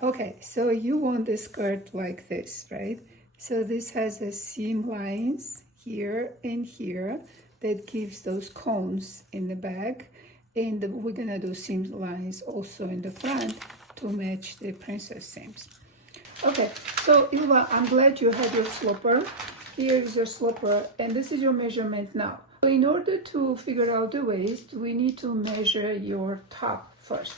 Okay, so you want the skirt like this, right? So this has a seam lines here and here that gives those cones in the back, and we're gonna do seam lines also in the front to match the princess seams. Okay, so Ilva, I'm glad you had your slipper. Here is your slipper, and this is your measurement now. So in order to figure out the waist, we need to measure your top first.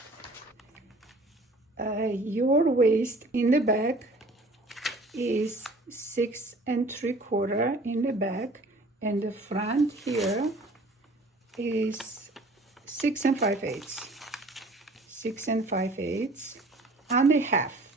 Your waist in the back is 6 3/4 in the back, and the front here is 6 5/8. 6 5/8 and a half.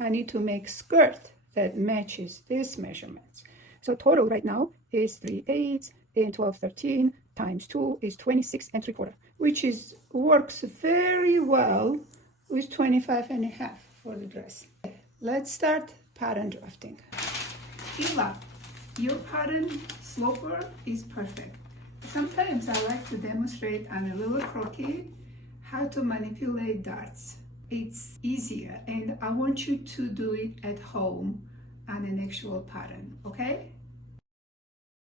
I need to make skirt that matches these measurements. So total right now is 3/8 and 12 13 times 2 is 26 3/4, which is works very well with 25 and a half for the dress. Let's start pattern drafting. Ilva, your pattern sloper is perfect. Sometimes I like to demonstrate on a little croquis how to manipulate darts. It's easier, and I want you to do it at home on an actual pattern, okay?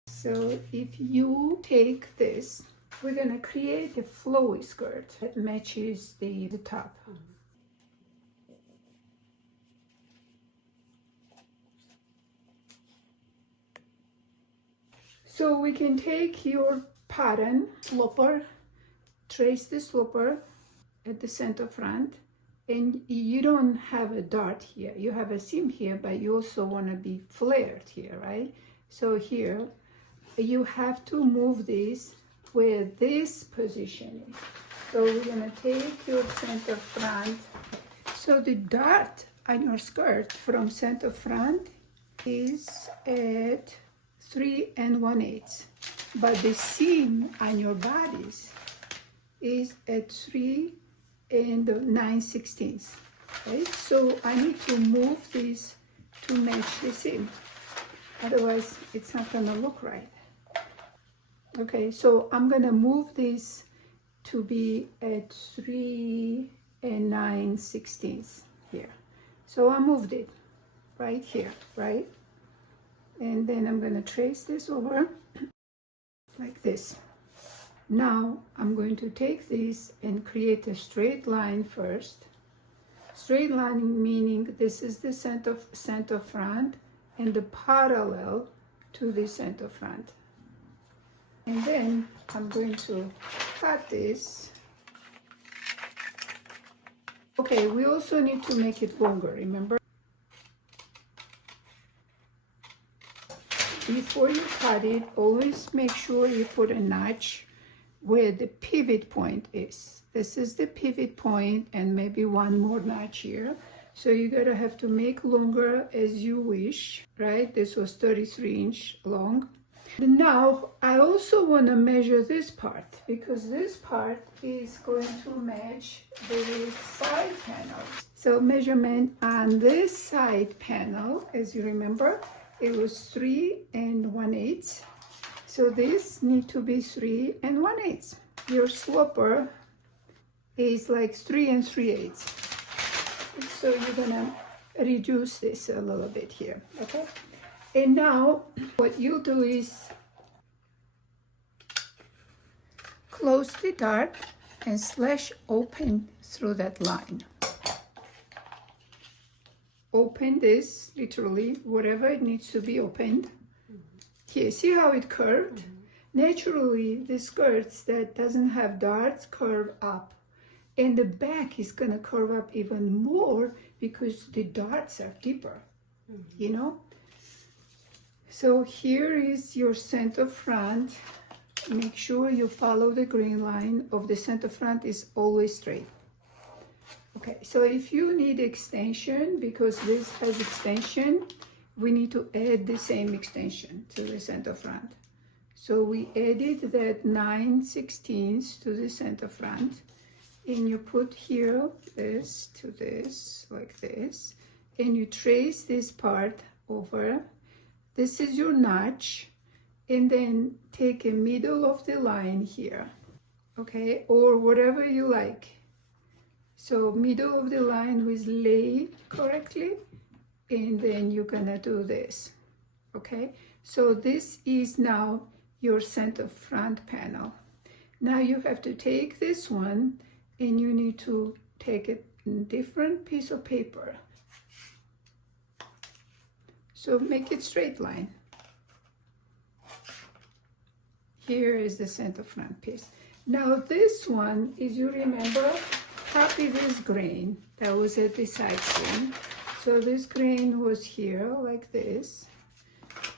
So if you take this, we're gonna create a flowy skirt that matches the top. So we can take your pattern sloper, trace the sloper at the center front, and you don't have a dart here. You have a seam here, but you also want to be flared here, right? So here, you have to move this where this position is. So we're gonna take your center front. So the dart on your skirt from center front is at 3 1/8, but the seam on your bodies is at 3 9/16, right? So I need to move this to match the seam, otherwise it's not gonna look right. Okay, so I'm gonna move this to be at 3 9/16 here. So I moved it right here, right? And then I'm gonna trace this over like this. Now I'm going to take this and create a straight line first. Straight line meaning this is the center front and the parallel to the center front. And then I'm going to cut this. Okay, we also need to make it longer, remember? Before you cut it, always make sure you put a notch where the pivot point is. This is the pivot point, and maybe one more notch here. So you're gonna have to make longer as you wish, right? This was 33-inch long. Now, I also wanna measure this part, because this part is going to match the side panel. So measurement on this side panel, as you remember, it was 3 1/8. So this need to be 3 1/8. Your sloper is like 3 3/8. So you're gonna reduce this a little bit here, okay? And now what you'll do is close the dart and slash open through that line. Open this, literally, whatever it needs to be opened. Here, see how it curved? Naturally, the skirts that doesn't have darts curve up, and the back is gonna curve up even more because the darts are deeper, you know? So here is your center front. Make sure you follow the green line of the center front is always straight. Okay, so if you need extension, because this has extension, we need to add the same extension to the center front. So we added that 9/16 to the center front, and you put here this to this, like this, and you trace this part over. This is your notch, and then take a middle of the line here, okay, or whatever you like. So middle of the line with lay correctly, and then you're gonna do this. Okay, so this is now your center front panel. Now you have to take this one and you need to take a different piece of paper. So make it straight line. Here is the center front piece. Now this one is, you remember, copy this grain that was at the side seam. So this grain was here like this.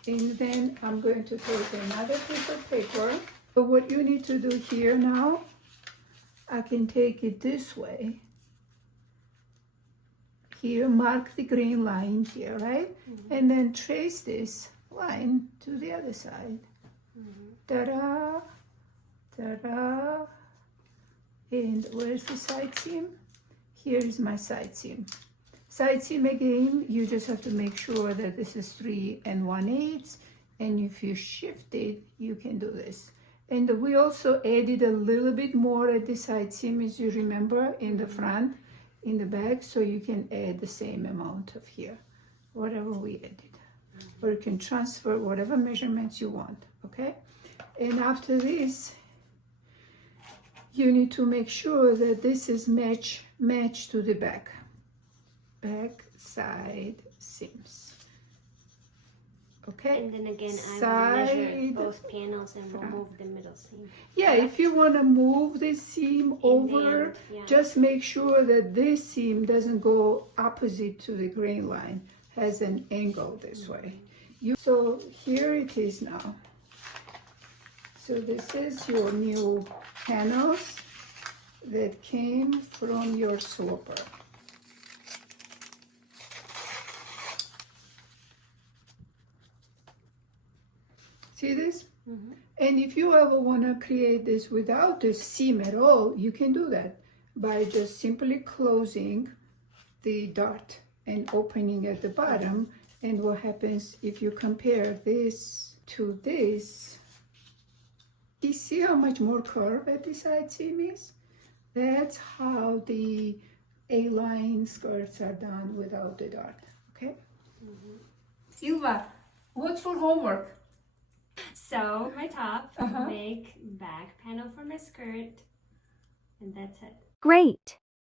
And then I'm going to take another piece of paper. So what you need to do here now, I can take it this way. Here, mark the green line here, right? Mm-hmm. And then trace this line to the other side. Mm-hmm. Ta-da, ta-da. And where's the side seam? Here is my side seam. Side seam again, you just have to make sure that this is 3 1/8, and if you shift it, you can do this. And we also added a little bit more at the side seam, as you remember, in the front, in the back, so you can add the same amount of here, whatever we added. Or you can transfer whatever measurements you want, okay? And after this, you need to make sure that this is matched to the back side seams. Okay. And then again, I will measure both panels and we'll move the middle seam. Yeah, if you want to move this seam over, just make sure that this seam doesn't go opposite to the grain line, has an angle this way. So here it is now. So this is your new panels that came from your swapper. See this? Mm-hmm. And if you ever want to create this without this seam at all, you can do that by just simply closing the dart and opening at the bottom. And what happens if you compare this to this, you see how much more curve at the side seam is? That's how the A-line skirts are done without the dart, okay? Mm-hmm. Ilva, what's for homework? Sew my top, make back panel for my skirt, and that's it. Great!